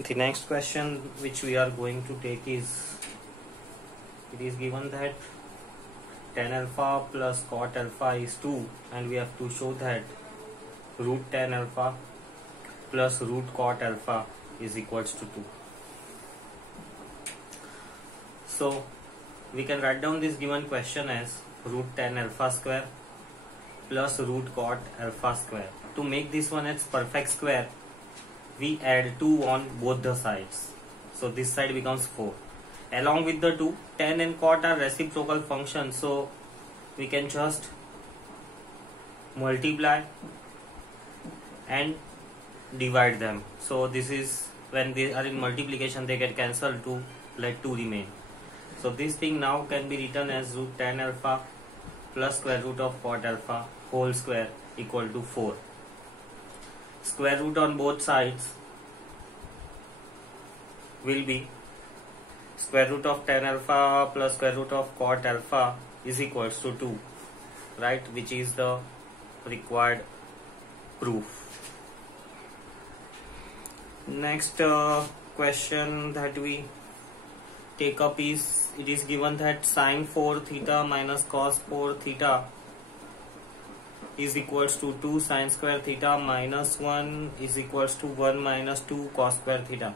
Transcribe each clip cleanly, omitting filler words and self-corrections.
The next question which we are going to take is, it is given that tan alpha plus cot alpha is 2 and we have to show that root tan alpha plus root cot alpha is equals to 2. So we can write down this given question as root tan alpha square plus root cot alpha square. To make this one as perfect square, we add 2 on both the sides. So this side becomes 4. Along with the 2, tan and cot are reciprocal functions, so we can just multiply and divide them. So this is when they are in multiplication, they get cancelled to let 2 remain. So this thing now can be written as root tan alpha plus square root of cot alpha whole square equal to 4. Square root on both sides will be square root of tan alpha plus square root of cot alpha is equals to 2, right, which is the required proof. Next question that we take up is, it is given that sin 4 theta minus cos 4 theta is equals to 2 sin square theta minus 1 is equals to 1 minus 2 cos square theta.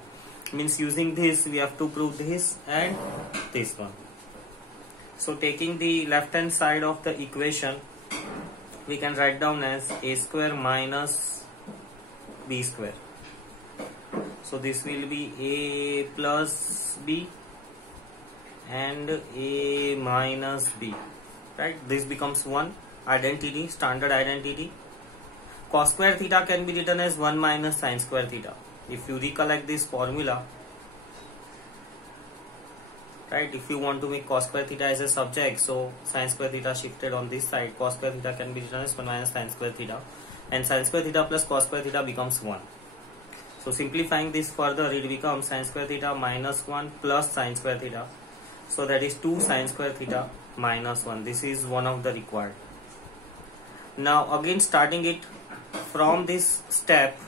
Means using this we have to prove this and this one. So taking the left hand side of the equation, we can write down as a square minus b square. So this will be a plus b and a minus b, right? This becomes one identity, standard identity. Cos square theta can be written as 1 minus sin square theta. If you recollect this formula, right, if you want to make cos square theta as a subject, so sin square theta shifted on this side, cos square theta can be written as 1 minus sin square theta, and sin square theta plus cos square theta becomes 1. So simplifying this further, it becomes sin square theta minus 1 plus sin square theta. So that is 2 sin square theta minus 1. This is one of the required. Now again starting it from this step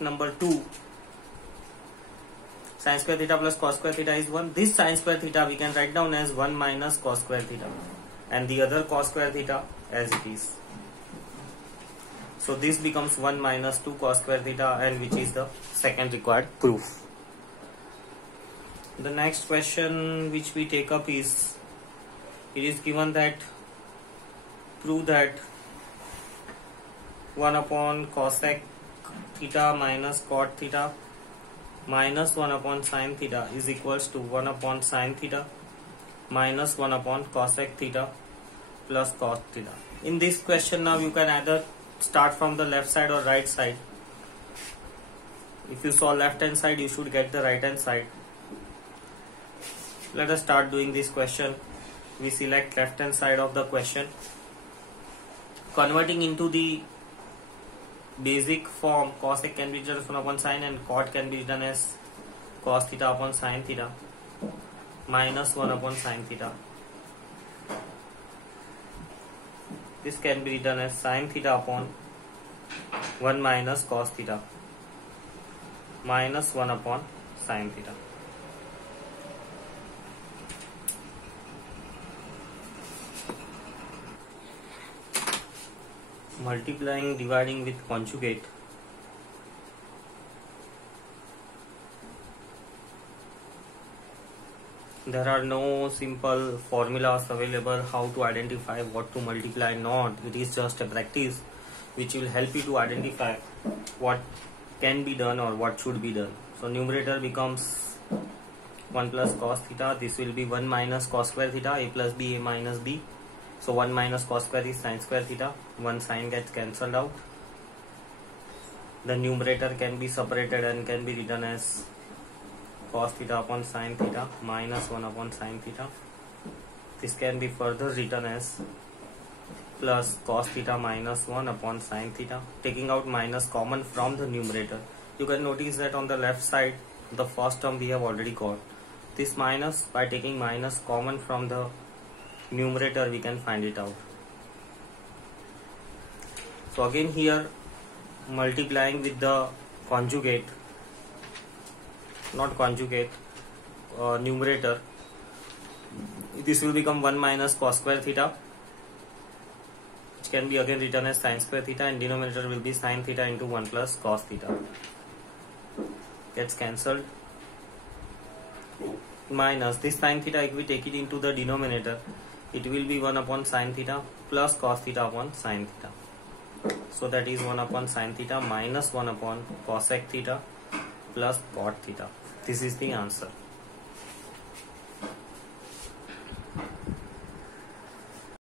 number 2, sin square theta plus cos square theta is 1. This sin square theta we can write down as 1 minus cos square theta and the other cos square theta as it is. So this becomes 1 minus 2 cos square theta, and which is the second required proof. The next question which we take up is, it is given that prove that 1 upon cosec theta minus cot theta minus 1 upon sin theta is equals to 1 upon sin theta minus 1 upon cosec theta plus cos theta. In this question now you can either start from the left side or right side. If you saw left hand side, you should get the right hand side. Let us start doing this question. We select left hand side of the question. Converting into the basic form, cosec can be written as 1 upon sin and cot can be written as cos theta upon sin theta minus 1 upon sin theta. This can be written as sin theta upon 1 minus cos theta minus 1 upon sin theta. Multiplying, dividing with conjugate. There are no simple formulas available how to identify what to multiply, not. It is just a practice which will help you to identify what can be done or what should be done. So numerator becomes 1 plus cos theta. This will be 1 minus cos square theta, a plus b, a minus b. So 1 minus cos square is sin square theta. 1 sin gets cancelled out. The numerator can be separated and can be written as cos theta upon sin theta minus 1 upon sin theta. This can be further written as plus cos theta minus 1 upon sin theta. Taking out minus common from the numerator, you can notice that on the left side, the first term we have already got. This minus, by taking minus common from the numerator, we can find it out. So again here multiplying with the conjugate, not conjugate, numerator, this will become 1 minus cos square theta, which can be again written as sin square theta, and denominator will be sin theta into 1 plus cos theta. Gets cancelled. Minus this sin theta, if we take it into the denominator, it will be 1 upon sin theta plus cos theta upon sin theta. So that is 1 upon sin theta minus 1 upon cosec theta plus cot theta. This is the answer.